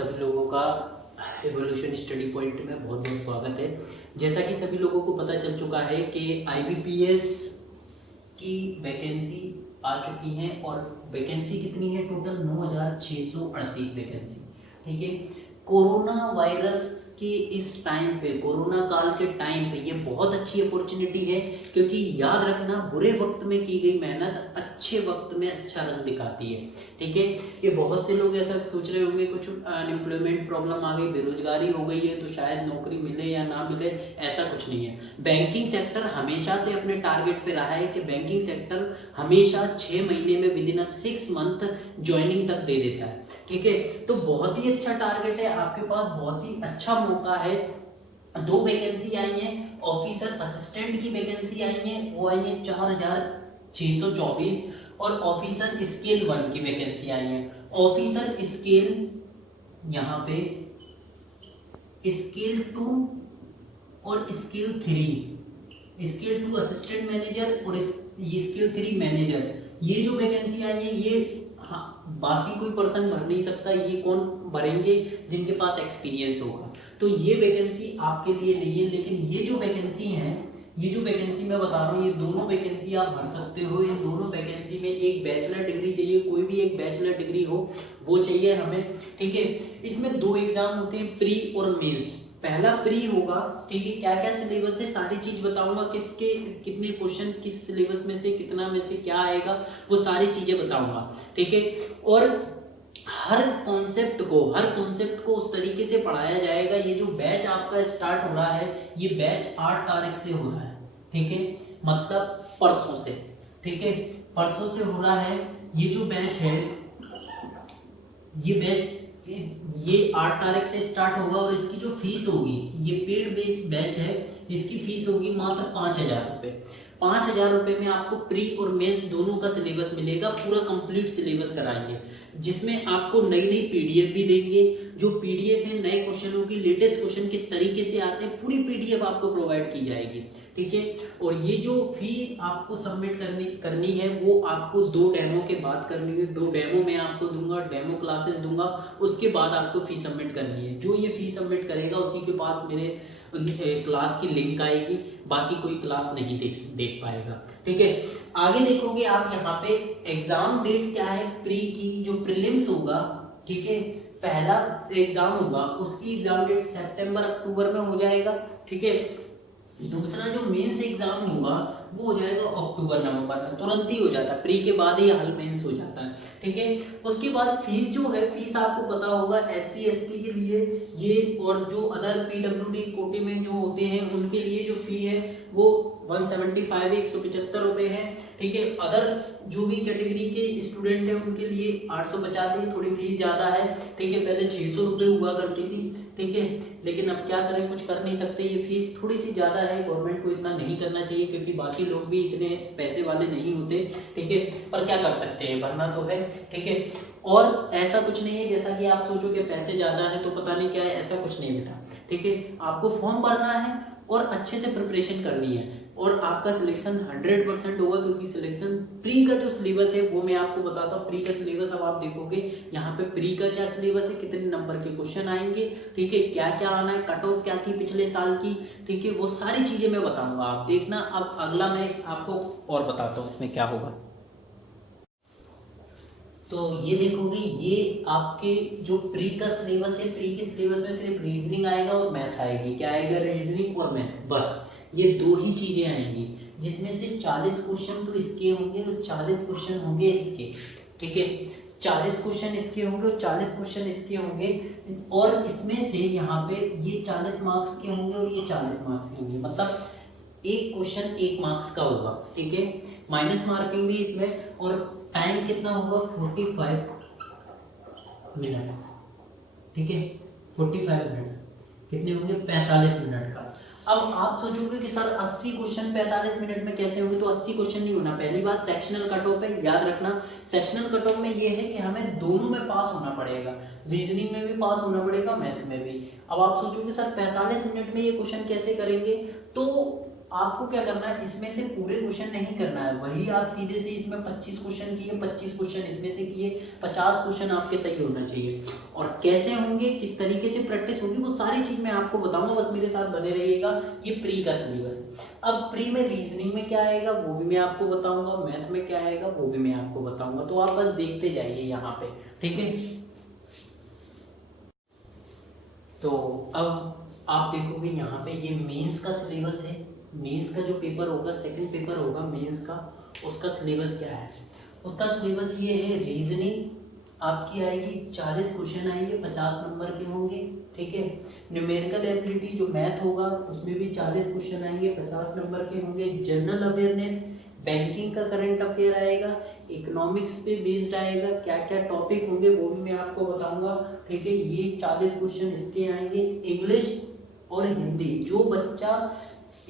सभी लोगों का एवोल्यूशन स्टडी पॉइंट में बहुत बहुत स्वागत है। जैसा कि सभी लोगों को पता चल चुका है कि IBPS की वैकेंसी आ चुकी है और वैकेंसी कितनी है, टोटल 9638 वैकेंसी। ठीक है, कोरोना वायरस के इस टाइम पे, कोरोना काल के टाइम पे ये बहुत अच्छी अपॉर्चुनिटी है, क्योंकि याद रखना बुरे वक्त में की गई मेहनत अच्छे वक्त में अच्छा रंग दिखाती है। ठीक है, ये बहुत से लोग ऐसा सोच रहे होंगे कुछ अनएम्प्लॉयमेंट प्रॉब्लम आ गई, बेरोजगारी हो गई है तो शायद नौकरी मिले या ना मिले, ऐसा कुछ नहीं है। बैंकिंग सेक्टर हमेशा से अपने टारगेट पे रहा है कि बैंकिंग सेक्टर हमेशा 6 महीने में विदिन 6 मंथ ज्वाइनिंग तक दे देता है। ठीक है, तो बहुत ही अच्छा टारगेट है आपके पास, बहुत ही अच्छा मौका है। 2 वैकेंसी आई हैं, ऑफिसर असिस्टेंट की वैकेंसी आई है, वो आई है 4624, और ऑफिसर स्केल 1 की वैकेंसी आई है। ऑफिसर स्केल, यहाँ पे स्केल 2 और स्केल 3, स्केल 2 असिस्टेंट मैनेजर और ये स्केल 3 मैनेजर, ये जो वैकेंसी आई है ये बाकी कोई पर्सन भर नहीं सकता। ये कौन भरेंगे? जिनके पास एक्सपीरियंस होगा। तो ये वैकेंसी आपके लिए नहीं है, लेकिन ये जो वैकेंसी है, ये जो वैकेंसी मैं बता रहा हूँ, ये दोनों वैकेंसी आप भर सकते हो। इन दोनों वैकेंसी में एक बैचलर डिग्री चाहिए, कोई भी एक बैचलर डिग्री हो वो चाहिए हमें। ठीक है, इसमें 2 एग्जाम होते हैं, प्री और मेंस। पहला प्री होगा, ठीक है, क्या क्या सिलेबस है सारी चीज बताऊंगा, किसके कितने क्वेश्चन किस सिलेबस में से कितना में से क्या आएगा, वो सारी चीजें बताऊंगा। ठीक है, और हर कॉन्सेप्ट को उस तरीके से पढ़ाया जाएगा। ये जो बैच आपका स्टार्ट हो रहा है, ये बैच 8 तारीख से हो रहा है। ठीक है, मतलब परसों से। ठीक है, परसों से हो रहा है ये जो बैच है, ये बैच ये 8 तारीख से स्टार्ट होगा, और इसकी जो फीस होगी, ये पेड बैच है, इसकी फीस होगी मात्र 5000 रुपये। 5000 रुपये में आपको प्री और मेंस दोनों का सिलेबस मिलेगा, पूरा कंप्लीट सिलेबस कराएंगे, जिसमें आपको नई नई PDF भी देंगे। जो PDF है, नए क्वेश्चनों की लेटेस्ट क्वेश्चन किस तरीके से आते हैं, पूरी PDF आपको प्रोवाइड की जाएगी। ठीक है, और ये जो फी आपको सबमिट करनी है वो आपको 2 डेमो के बाद करनी है। 2 डेमो मैं आपको दूंगा, डेमो क्लासेस दूंगा, उसके बाद आपको फी सबमिट करनी है। जो ये फी सबमिट करेगा उसी के पास मेरे क्लास की लिंक आएगी, बाकी कोई क्लास नहीं देख पाएगा। ठीक है, आगे देखोगे आप यहाँ पे एग्जाम डेट क्या है। प्री की जो प्रीलिम्स होगा, ठीक है, पहला एग्जाम होगा, उसकी एग्जाम डेट सितंबर अक्टूबर में हो जाएगा। ठीक है, दूसरा जो मेंस एग्जाम होगा वो हो जाएगा अक्टूबर नवंबर में, तुरंत ही हो जाता है, प्री के बाद ही हल मेंस हो जाता है। ठीक है, उसके बाद फीस जो है, फीस आपको पता होगा SC ST के लिए ये, और जो अदर PWD कोटे में जो होते हैं उनके लिए जो फी है वो 175 175 रुपये है। ठीक है, अदर जो भी कैटेगरी के स्टूडेंट हैं उनके लिए 850 है, थोड़ी फीस ज़्यादा है। ठीक है, पहले 600 रुपये हुआ करती थी। ठीक है, लेकिन अब क्या करें, कुछ कर नहीं सकते, ये फीस थोड़ी सी ज़्यादा है। गवर्नमेंट को इतना नहीं करना चाहिए, क्योंकि बाकी लोग भी इतने पैसे वाले नहीं होते। ठीक है, पर क्या कर सकते हैं, भरना तो है। ठीक है, और ऐसा कुछ नहीं है जैसा कि आप सोचो कि पैसे ज़्यादा है तो पता नहीं क्या है, ऐसा कुछ नहीं बेटा। ठीक है, आपको फॉर्म भरना है और अच्छे से प्रिपरेशन करनी है, और आपका सिलेक्शन 100% होगा, क्योंकि सिलेक्शन प्री का जो सिलेबस है वो मैं आपको बताता हूँ। प्री का सिलेबस अब आप देखोगे यहाँ पे, प्री का क्या सिलेबस है, कितने नंबर के क्वेश्चन आएंगे, ठीक है, क्या क्या आना है, कट ऑफ क्या थी पिछले साल की। ठीक है, वो सारी चीजें मैं बताऊंगा, आप देखना। अब अगला मैं आपको और बताता हूँ इसमें क्या होगा। तो ये देखोगे, ये आपके जो प्री का सिलेबस है, प्री के सिलेबस में सिर्फ रीजनिंग आएगा और मैथ आएगी। क्या आएगा? रीजनिंग और मैथ, बस ये 2 ही चीजें आएंगी, जिसमें से 40 क्वेश्चन तो इसके होंगे और 40 क्वेश्चन होंगे इसके। ठीक है, 40 क्वेश्चन इसके होंगे और 40 क्वेश्चन इसके होंगे, और इसमें से यहाँ पे ये 40 मार्क्स के होंगे और ये 40 मार्क्स के होंगे, मतलब एक क्वेश्चन 1 मार्क्स का होगा। ठीक है, माइनस मार्किंग भी इसमें, और टाइम कितना होगा, 45 मिनट्स। ठीक है, 45 मिनट्स कितने होंगे, 45 मिनट का। अब आप सोचोगे कि सर 80 क्वेश्चन 45 मिनट में कैसे होंगे, तो 80 क्वेश्चन नहीं होना। पहली बात, सेक्शनल कट ऑफ है, याद रखना। सेक्शनल कट ऑफ में ये है कि हमें दोनों में पास होना पड़ेगा, रीजनिंग में भी पास होना पड़ेगा, मैथ में भी। अब आप सोचोगे सर 45 मिनट में ये क्वेश्चन कैसे करेंगे, तो आपको क्या करना है, इसमें से पूरे क्वेश्चन नहीं करना है, वही आप सीधे से इसमें 25 क्वेश्चन किए, 25 क्वेश्चन इसमें से किए, 50 क्वेश्चन आपके सही होना चाहिए। और कैसे होंगे, किस तरीके से प्रैक्टिस होगी, वो सारी चीज़ मैं आपको बताऊंगा, बस मेरे साथ बने रहिएगा। ये प्री का सिलेबस है। अब प्री में रीजनिंग में क्या आएगा वो भी मैं आपको बताऊंगा, मैथ में क्या आएगा वो भी मैं आपको बताऊंगा, तो आप बस देखते जाइए यहाँ पे, ठीक है। तो अब आप देखोगे यहाँ पे ये मेंस का सिलेबस है। मेंस का जो पेपर होगा, सेकंड पेपर होगा मेंस का, उसका सिलेबस क्या है, उसका सिलेबस ये है, रीजनिंग आपकी आएगी 40 क्वेश्चन आएंगे, 50 नंबर के होंगे, ठीक है। न्यूमेरिकल एबिलिटी जो मैथ होगा उसमें भी 40 क्वेश्चन आएंगे, 50 नंबर के होंगे। जनरल अवेयरनेस, बैंकिंग का करंट अफेयर आएगा, इकोनॉमिक्स पे बेस्ड आएगा, क्या क्या टॉपिक होंगे वो भी मैं आपको बताऊंगा, ठीक है। ये 40 क्वेश्चन इसके आएंगे। इंग्लिश और हिंदी, जो बच्चा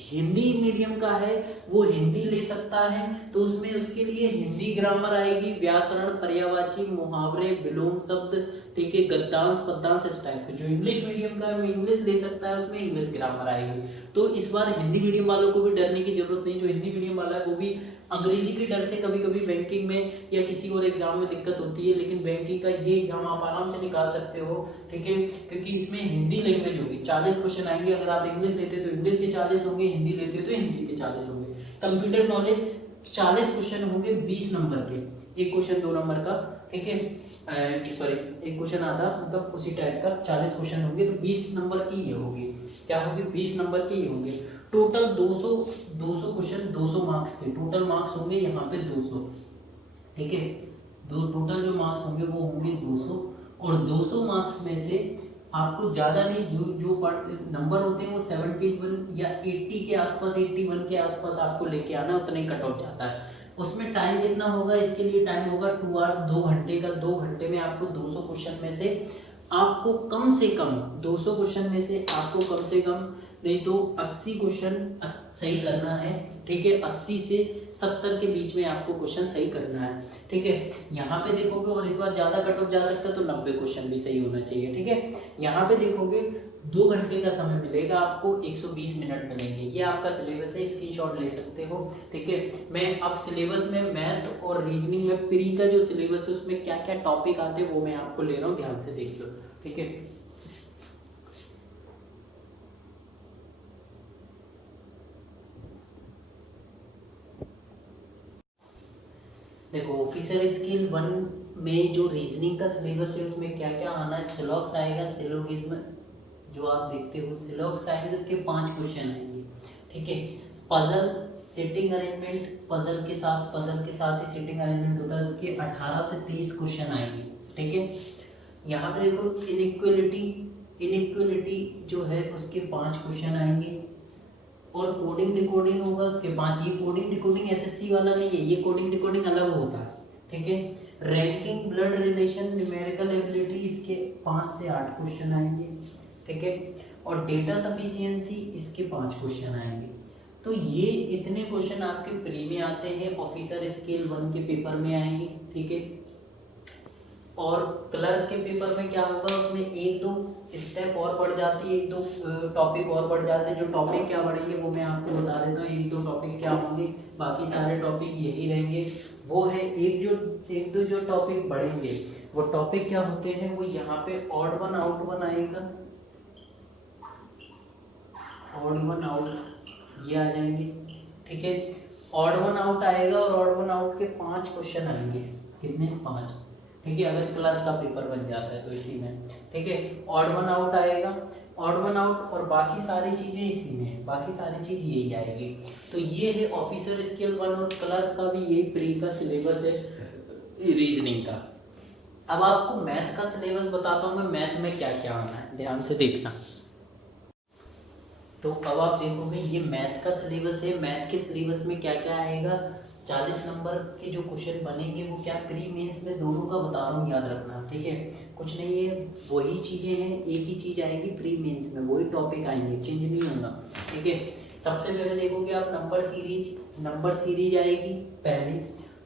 हिंदी मीडियम का है वो हिंदी ले सकता है, तो उसमें उसके लिए हिंदी ग्रामर आएगी, व्याकरण, पर्यायवाची, मुहावरे, विलोम शब्द, ठीक है, गद्यांश पद्यांश, इस टाइप के। जो इंग्लिश मीडियम का है वो इंग्लिश ले सकता है, उसमें इंग्लिश ग्रामर आएगी। तो इस बार हिंदी मीडियम वालों को भी डरने की जरूरत नहीं, जो हिंदी मीडियम वाला है वो भी अंग्रेजी के डर से कभी कभी बैंकिंग में या किसी और एग्जाम में दिक्कत होती है, लेकिन बैंकिंग का ये एग्जाम आप आराम से निकाल सकते हो, ठीक है, क्योंकि इसमें हिंदी लैंग्वेज होगी। 40 क्वेश्चन आएंगे, अगर आप इंग्लिश लेते तो इंग्लिश के 40 होंगे, हिंदी लेते तो हिंदी के 40 होंगे। कंप्यूटर नॉलेज 40 क्वेश्चन होंगे 20 नंबर के, एक क्वेश्चन 2 नंबर का, ठीक है, सॉरी एक क्वेश्चन आधा, मतलब उसी टाइप का 40 क्वेश्चन होंगे, तो 20 नंबर की ये होगी, क्या होगी, 20 नंबर के ये होंगे। टोटल 200 क्वेश्चन, 200 मार्क्स के टोटल मार्क्स होंगे यहाँ पे 200, ठीक है। दो टोटल जो मार्क्स होंगे वो होंगे 200, और 200 मार्क्स में से आपको ज़्यादा नहीं, जो नंबर होते हैं वो 71 या 80 के आसपास, 81 के आसपास आपको लेके आना, उतना ही कट ऑफ जाता है। उसमें टाइम कितना होगा, इसके लिए टाइम होगा 2 आवर्स, 2 घंटे का। 2 घंटे में आपको 200 क्वेश्चन में से आपको कम से कम 200 क्वेश्चन में से आपको कम से कम नहीं तो 80 क्वेश्चन सही करना है, ठीक है। 80 से 70 के बीच में आपको क्वेश्चन सही करना है, ठीक है। यहाँ पे देखोगे, और इस बार ज़्यादा कट ऑफ जा सकता है तो 90 क्वेश्चन भी सही होना चाहिए, ठीक है। यहाँ पे देखोगे 2 घंटे का समय मिलेगा आपको, 120 मिनट मिलेंगे। ये आपका सिलेबस है, स्क्रीनशॉट ले सकते हो, ठीक है। मैं अब सिलेबस में मैथ और रीजनिंग में प्री का जो सिलेबस है उसमें क्या क्या टॉपिक आते हैं वो मैं आपको ले रहा हूँ, ध्यान से देख लो, ठीक है। देखो, ऑफिसर स्किल 1 में जो रीजनिंग का सिलेबस है उसमें क्या क्या आना है, सिलॉक्स आएगा, सिलोगिज्म जो आप देखते हो, सिलॉक्स आएंगे, उसके 5 क्वेश्चन आएंगे, ठीक है। पजल, सिटिंग अरेंजमेंट, पजल के साथ ही सिटिंग अरेंजमेंट होता है, उसके 18 से 30 क्वेश्चन आएंगे, ठीक है। यहाँ पे देखो, इनइक्वलिटी जो है उसके 5 क्वेश्चन आएंगे, और कोडिंग डिकोडिंग होगा उसके 5। ये कोडिंग डिकोडिंग एसएससी वाला नहीं है, ये कोडिंग डिकोडिंग अलग होता है, ठीक है। Ranking, blood relation, numerical ability, इसके 5 से 8 क्वेश्चन आएंगे, ठीक है। और डेटा सफिशिएंसी, इसके 5 क्वेश्चन आएंगे। तो ये इतने क्वेश्चन आपके प्री में आते हैं, ऑफिसर स्केल 1 के पेपर में आएंगे, ठीक है। और क्लर्क के पेपर में क्या होगा, उसमें 1-2 स्टेप और बढ़ जाती है, 1-2 टॉपिक और बढ़ जाते हैं। जो टॉपिक क्या बढ़ेंगे वो मैं आपको बता देता हूँ, 1-2 टॉपिक क्या होंगे, बाकी सारे टॉपिक यही रहेंगे। वो है एक दो जो टॉपिक बढ़ेंगे, वो टॉपिक क्या होते हैं, वो यहाँ पे ऑड वन आउट वन आएगा, ऑड वन आउट ये आ जाएंगे, ठीक है। ऑड वन आउट आएगा, और ऑड वन आउट के 5 क्वेश्चन आएंगे, कितने, 5, ठीक है, अगर क्लर्क का पेपर बन जाता है तो इसी में, ठीक है। ऑड वन आउट आएगा, ऑड वन आउट, और बाकी सारी चीज़ें इसी में, बाकी सारी चीज़ यही आएगी। तो ये है ऑफिसर स्केल 1, और क्लर्क का भी यही प्री का सिलेबस है रीजनिंग का। अब आपको मैथ का सिलेबस बताता हूँ मैं, मैथ में क्या क्या आना है, ध्यान से देखना। तो अब आप देखोगे ये मैथ का सिलेबस है, मैथ के सिलेबस में क्या क्या आएगा, 40 नंबर के जो क्वेश्चन बनेंगे वो क्या, प्री मेंस में दोनों का बता रहा हूँ, याद रखना, ठीक है। कुछ नहीं है, वही चीज़ें हैं, एक ही चीज़ आएगी प्री मेंस में, वही टॉपिक आएंगे, चेंज नहीं होगा, ठीक है। सबसे पहले देखोगे आप नंबर सीरीज आएगी पहले,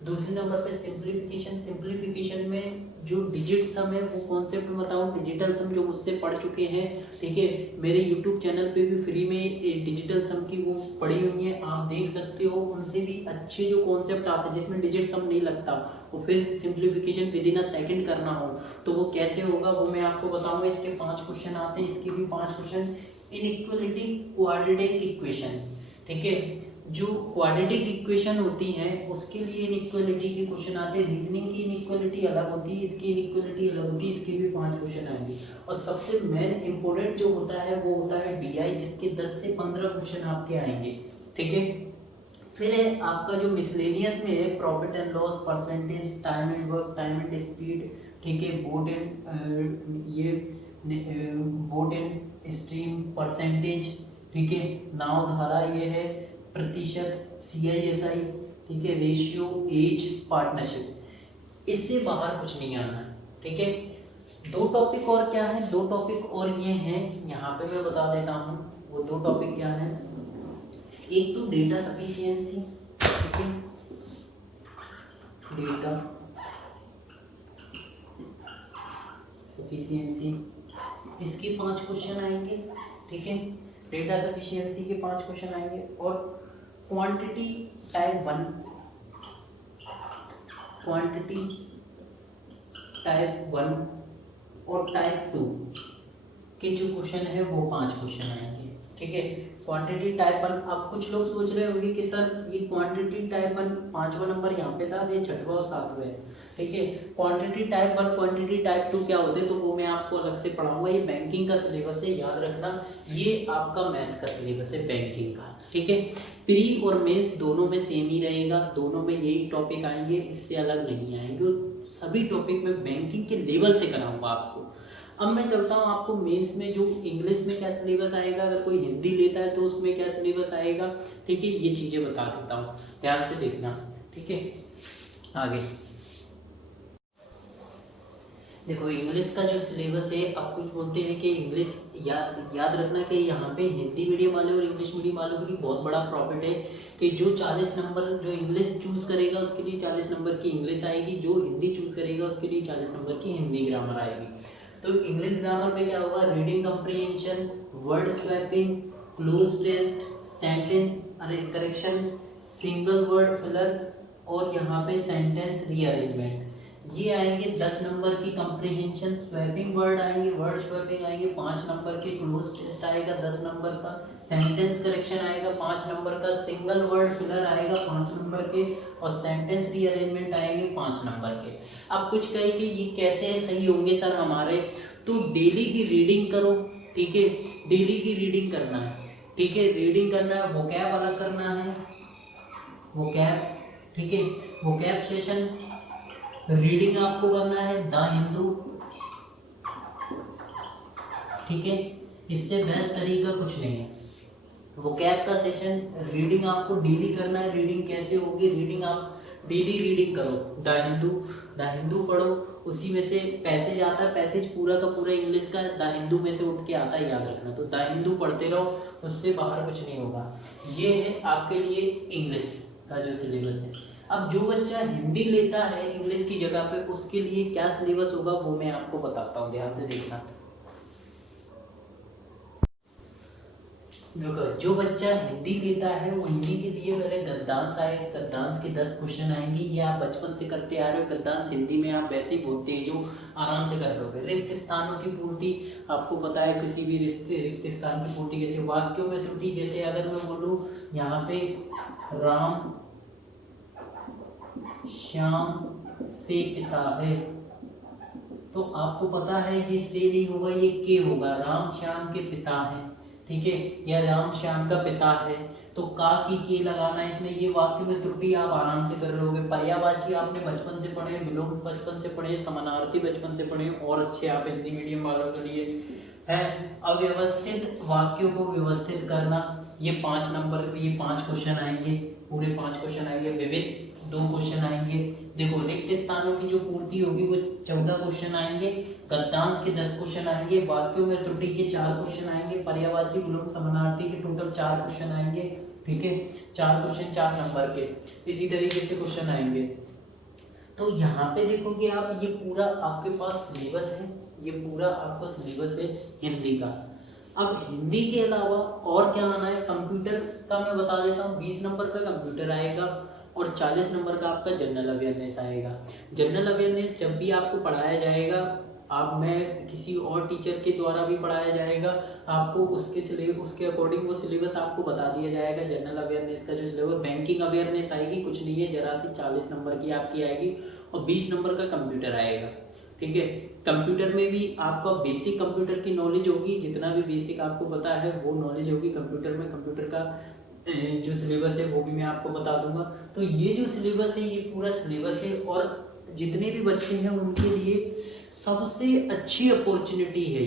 दूसरे नंबर पे सिंप्लीफिकेशन। सिंप्लीफिकेशन में जो डिजिट सम है वो कॉन्सेप्ट में बताऊँ, डिजिटल सम जो मुझसे पढ़ चुके हैं, ठीक है, मेरे यूट्यूब चैनल पे भी फ्री में डिजिटल सम की वो पढ़ी हुई है, आप देख सकते हो। उनसे भी अच्छे जो कॉन्सेप्ट आते हैं जिसमें डिजिट सम नहीं लगता, और फिर simplification with in a second करना हो तो वो कैसे होगा वो मैं आपको बताऊंगा। इसके 5 क्वेश्चन आते हैं, इसके भी 5 क्वेश्चन। इनइक्वालिटी क्वाड्रेटिक इक्वेशन, ठीक है, जो क्वाड्रेटिक इक्वेशन होती हैं उसके लिए इनइक्वालिटी के क्वेश्चन आते हैं। रीजनिंग की इनइक्वालिटी अलग होती है, इसकी इनइक्वालिटी अलग होती है, इसके भी 5 क्वेश्चन आएंगे। और सबसे मेन इंपॉर्टेंट जो होता है वो होता है डीआई, जिसके 10 से 15 क्वेश्चन आपके आएंगे, ठीक है। फिर है आपका जो मिसलेनियस में है profit and loss, percentage, time and work, time and speed, ठीक है, बोट एंड ये बोट एंड स्ट्रीम, परसेंटेज, ठीक है, नाव धारा, ये है प्रतिशत, CISI, ठीक है, रेशियो, एज, पार्टनरशिप। इससे बाहर कुछ नहीं आना है, ठीक है। 2 टॉपिक और क्या है, 2 टॉपिक और ये हैं, यहाँ पे मैं बता देता हूँ वो 2 टॉपिक क्या है। एक तो डेटा सफिशिएंसी, ठीक है, डेटा सफिशिएंसी, इसके 5 क्वेश्चन आएंगे, ठीक है, डेटा सफिशिएंसी के 5 क्वेश्चन आएंगे। और क्वांटिटी टाइप 1, क्वांटिटी टाइप 1 और टाइप 2 के जो क्वेश्चन है वो 5 क्वेश्चन आएंगे, ठीक है। क्वांटिटी टाइप 1, अब कुछ लोग सोच रहे होंगे कि सर ये क्वांटिटी टाइप 1 5वां नंबर यहाँ पे था, ये 6वां और 7वां है, ठीक है। क्वांटिटी टाइप 1, क्वांटिटी टाइप 2 क्या होते हैं तो वो मैं आपको अलग से पढ़ाऊंगा। ये बैंकिंग का सिलेबस है, याद रखना, ये आपका मैथ का सिलेबस है बैंकिंग का, ठीक है। प्री और मेंस दोनों में सेम ही रहेगा, दोनों में यही टॉपिक आएंगे, इससे अलग नहीं आएंगे। सभी टॉपिक में बैंकिंग के लेवल से कराऊंगा आपको। अब मैं चलता हूँ आपको मेंस में जो इंग्लिश में क्या सिलेबस आएगा, अगर कोई हिंदी लेता है तो उसमें क्या सिलेबस आएगा, ठीक है, ये चीज़ें बता देता हूँ, ध्यान से देखना, ठीक है। आगे देखो इंग्लिश का जो सिलेबस है, अब कुछ बोलते हैं कि इंग्लिश याद रखना कि यहाँ पे हिंदी मीडियम वाले और इंग्लिश मीडियम वालों को भी बहुत बड़ा प्रॉफिट है कि जो 40 नंबर जो इंग्लिश चूज़ करेगा उसके लिए 40 नंबर की इंग्लिश आएगी, जो हिंदी चूज़ करेगा उसके लिए 40 नंबर की हिंदी ग्रामर आएगी। तो इंग्लिश ग्रामर में क्या होगा, reading comprehension, word swapping, cloze test, sentence correction, single word filler और यहाँ पे सेंटेंस रीअरेंजमेंट, ये आएंगे 10 नंबर की। कंप्रीहेंशन स्वैपिंग वर्ड आएंगे, वर्ड स्वैपिंग आएंगे 5 नंबर के, क्लोज टेस्ट आएगा 10 नंबर का, सेंटेंस करेक्शन आएगा 5 नंबर का, सिंगल वर्ड फिलर आएगा 5 नंबर के और सेंटेंस रीअरेंजमेंट आएंगे 5 नंबर के। अब कुछ कहे कि ये कैसे सही होंगे सर हमारे, तो डेली की रीडिंग करो, ठीक है, डेली की रीडिंग करना है, ठीक है, रीडिंग करना है, वोकैब अलग करना है, वोकैब, ठीक है, वोकैब सेशन रीडिंग आपको करना है द हिंदू, ठीक है, इससे बेस्ट तरीका कुछ नहीं है। वोकैब का सेशन रीडिंग आपको डेली करना है। रीडिंग कैसे होगी, रीडिंग आप डेली रीडिंग करो, द हिंदू पढ़ो, उसी में से पैसेज आता है, पैसेज पूरा का पूरा इंग्लिश का द हिंदू में से उठ के आता है, याद रखना। तो द हिंदू पढ़ते रहो, उससे बाहर कुछ नहीं होगा। ये है आपके लिए इंग्लिश का जो सिलेबस है। अब जो बच्चा हिंदी लेता है इंग्लिश की जगह पे, उसके लिए क्या सिलेबस होगा वो मैं आपको बताता हूँ, ध्यान से देखना। जो बच्चा हिंदी लेता है वो हिंदी के लिए पहले गद्यांश आए, गद्यांश के 10 क्वेश्चन आएंगे, ये आप बचपन से करते आ रहे हो। गद्यांश हिंदी में आप वैसे ही बहुत तेज हो, आराम से कर लोगे। रिक्त स्थानों की पूर्ति आपको पता है, किसी भी रिक्त स्थान की पूर्ति कैसे, वाक्यों में त्रुटि, जैसे अगर मैं बोलूँ यहाँ पे राम श्याम से पिता है, तो आपको पता है ये से नहीं होगा, ये के होगा, राम श्याम के पिता हैं, ठीक है, या राम श्याम का पिता है, तो का की के लगाना है इसमें। ये वाक्य में त्रुटि आप आराम से कर लोगे। पर्यायवाची आपने बचपन से पढ़े, विलोम बचपन से पढ़े, समानार्थी बचपन से पढ़े, और अच्छे आप हिंदी मीडियम वालों के लिए है। अव्यवस्थित वाक्यों को व्यवस्थित करना, ये 5 नंबर, ये 5 क्वेश्चन आएंगे, पूरे 5 क्वेश्चन आएंगे। विविध 2 क्वेश्चन आएंगे। देखो रिक्त स्थानों की जो पूर्ति होगी वो 14 क्वेश्चन आएंगे, गद्यांश के 10 क्वेश्चन आएंगे, वाक्यों में त्रुटि के 4 क्वेश्चन आएंगे, पर्यायवाची विलोम समानार्थी के टोटल 4 क्वेश्चन आएंगे, ठीक है, 4 क्वेश्चन 4 नंबर के। इसी तरीके से क्वेश्चन आएंगे, तो यहाँ पे देखोगे आप, ये पूरा आपके पास सिलेबस है, ये पूरा आपको सिलेबस है हिंदी का। अब हिंदी के अलावा और क्या आना है, कंप्यूटर का मैं बता देता हूँ। 20 नंबर का कंप्यूटर आएगा और 40 नंबर का आपका जनरल अवेयरनेस आएगा। जनरल अवेयरनेस जब भी आपको पढ़ाया जाएगा, आप में किसी और टीचर के द्वारा भी पढ़ाया जाएगा, आपको उसके अकॉर्डिंग वो सिलेबस आपको बता दिया जाएगा। जनरल अवेयरनेस का जो सिलेबस, बैंकिंग अवेयरनेस आएगी, कुछ नहीं है, जरा सी 40 नंबर की आपकी आएगी और 20 नंबर का कंप्यूटर आएगा। ठीक है, कंप्यूटर में भी आपका बेसिक कंप्यूटर की नॉलेज होगी, जितना भी बेसिक आपको पता है वो नॉलेज होगी कंप्यूटर में। कंप्यूटर का जो सिलेबस है वो भी मैं आपको बता दूंगा। तो ये जो सिलेबस है, ये पूरा सिलेबस है, और जितने भी बच्चे हैं उनके लिए सबसे अच्छी अपॉर्चुनिटी है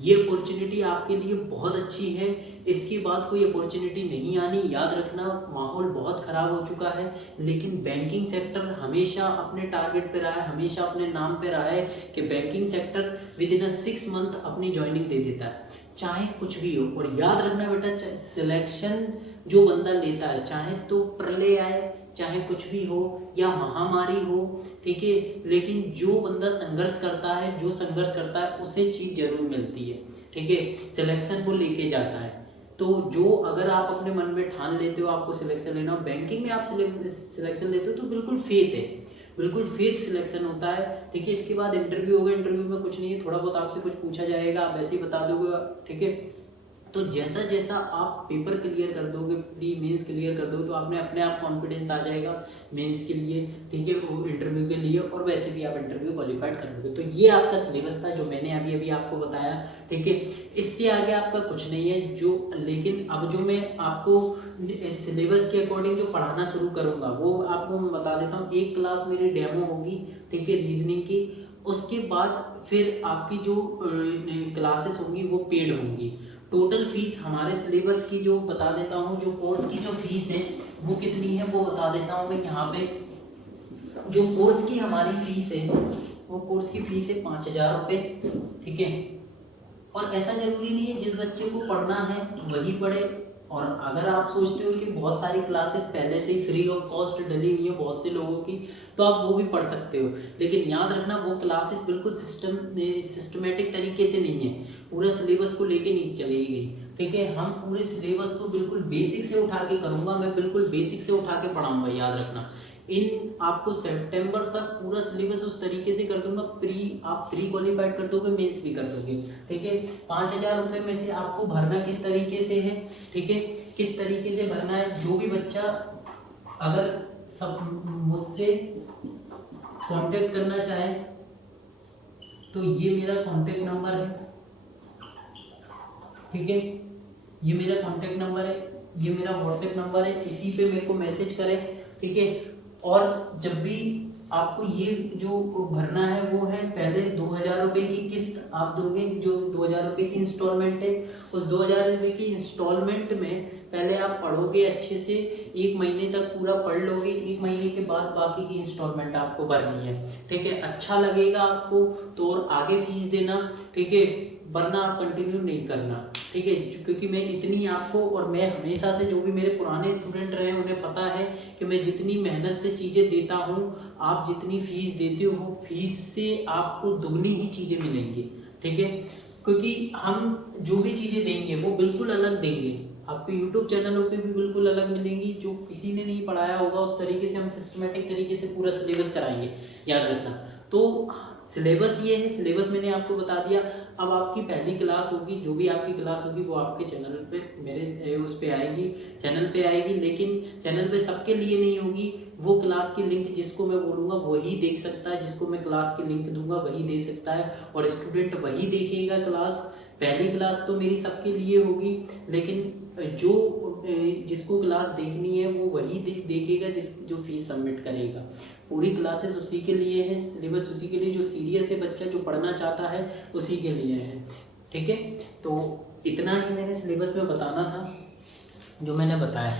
ये अपॉर्चुनिटी आपके लिए बहुत अच्छी है। इसके बाद कोई अपॉर्चुनिटी नहीं आनी, याद रखना। माहौल बहुत ख़राब हो चुका है, लेकिन बैंकिंग सेक्टर हमेशा अपने टारगेट पे रहा है, हमेशा अपने नाम पे रहा है कि banking sector with in 6 month अपनी ज्वाइनिंग दे देता है, चाहे कुछ भी हो। और याद रखना बेटा, सिलेक्शन जो बंदा लेता है, चाहे तो प्रलय आए, चाहे कुछ भी हो, या महामारी हो, ठीक है, लेकिन जो बंदा संघर्ष करता है, जो संघर्ष करता है उसे चीज़ जरूर मिलती है। ठीक है, सिलेक्शन वो लेके जाता है। तो जो अगर आप अपने मन में ठान लेते हो आपको सिलेक्शन लेना, बैंकिंग में आप सिलेक्शन लेते हो तो बिल्कुल फेथ है, बिल्कुल फेथ सिलेक्शन होता है। ठीक है, इसके बाद इंटरव्यू होगा, इंटरव्यू में कुछ नहीं है, थोड़ा बहुत आपसे कुछ पूछा जाएगा, आप वैसे ही बता दोगे। ठीक है, तो जैसा जैसा आप पेपर क्लियर कर दोगे, प्री मेंस क्लियर कर दोगे, तो आपने अपने आप कॉन्फिडेंस आ जाएगा मेंस के लिए, ठीक है, वो इंटरव्यू के लिए, और वैसे भी आप इंटरव्यू क्वालिफाइड कर दोगे। तो ये आपका सिलेबस था जो मैंने अभी अभी आपको बताया। ठीक है, इससे आगे आपका कुछ नहीं है जो, लेकिन अब जो मैं आपको सिलेबस के अकॉर्डिंग जो पढ़ाना शुरू करूँगा वो आपको मैं बता देता हूँ। एक क्लास मेरी डेमो होगी, ठीक है, रीजनिंग की। उसके बाद फिर आपकी जो क्लासेस होंगी वो पेड होंगी। टोटल फीस हमारे सिलेबस की जो बता देता हूँ, जो कोर्स की जो फीस है वो कितनी है वो बता देता हूँ मैं यहाँ पे। जो कोर्स की हमारी फीस है, वो कोर्स की फीस है 5,000 रुपये। ठीक है, और ऐसा जरूरी नहीं है जिस बच्चे को पढ़ना है वही पढ़े, और अगर आप सोचते हो कि बहुत सारी क्लासेस पहले से ही फ्री ऑफ कॉस्ट डली हुई है बहुत से लोगों की, तो आप वो भी पढ़ सकते हो। लेकिन याद रखना, वो क्लासेस बिल्कुल सिस्टमेटिक तरीके से नहीं है, पूरा सिलेबस को लेके नहीं चली गई। ठीक है, हम पूरे सिलेबस को बिल्कुल बेसिक से उठा के करूँगा, मैं बिल्कुल बेसिक से उठा के पढ़ाऊँगा। याद रखना, आपको सितंबर तक पूरा सिलेबस उस तरीके से कर दूंगा, आप प्री क्वालिफाइड कर दोगे, मेंस भी कर दोगे। ठीक है, 5,000 रुपये में से आपको भरना किस तरीके से है, ठीक है, किस तरीके से भरना है। जो भी बच्चा अगर सब मुझसे कांटेक्ट करना चाहे तो ये मेरा कांटेक्ट नंबर है। ठीक है, ये मेरा कांटेक्ट नंबर है, ये मेरा व्हाट्सएप नंबर है, इसी पे मेरे को मैसेज करें। ठीक है, और जब भी आपको ये जो भरना है वो है, पहले 2,000 रुपये की किस्त आप दोगे, जो 2,000 रुपये की इंस्टॉलमेंट है, उस 2,000 रुपये की इंस्टॉलमेंट में पहले आप पढ़ोगे अच्छे से, 1 महीने तक पूरा पढ़ लोगे, 1 महीने के बाद बाकी की इंस्टॉलमेंट आपको भरनी है। ठीक है, अच्छा लगेगा आपको तो और आगे फीस देना, ठीक है, वरना आप कंटिन्यू नहीं करना। ठीक है, क्योंकि मैं इतनी आपको, और मैं हमेशा से जो भी मेरे पुराने स्टूडेंट रहे उन्हें पता है कि मैं जितनी मेहनत से चीज़ें देता हूँ, आप जितनी फीस देते हो, फीस से आपको दुगनी ही चीज़ें मिलेंगी। ठीक है, क्योंकि हम जो भी चीज़ें देंगे वो बिल्कुल अलग देंगे, आपको यूट्यूब चैनलों पे भी बिल्कुल अलग मिलेंगी, जो किसी ने नहीं पढ़ाया होगा उस तरीके से हम सिस्टमेटिक तरीके से पूरा सिलेबस कराएंगे। याद रखना, तो सिलेबस ये है, सिलेबस मैंने आपको बता दिया। अब आपकी पहली क्लास होगी, जो भी आपकी क्लास होगी वो आपके चैनल पे, मेरे उस पे आएगी, चैनल पे आएगी, लेकिन चैनल पे सबके लिए नहीं होगी। वो क्लास की लिंक जिसको मैं बोलूँगा वही देख सकता है, जिसको मैं क्लास की लिंक दूंगा वही देख सकता है, और स्टूडेंट वही देखेगा क्लास। पहली क्लास तो मेरी सबके लिए होगी, लेकिन जिसको क्लास देखनी है वो वही देखेगा जो फीस सबमिट करेगा। पूरी क्लासेस उसी के लिए है, सिलेबस उसी के लिए, जो सीरियस है बच्चा, जो पढ़ना चाहता है उसी के लिए है। ठीक है, तो इतना ही मैंने सिलेबस में बताना था जो मैंने बताया।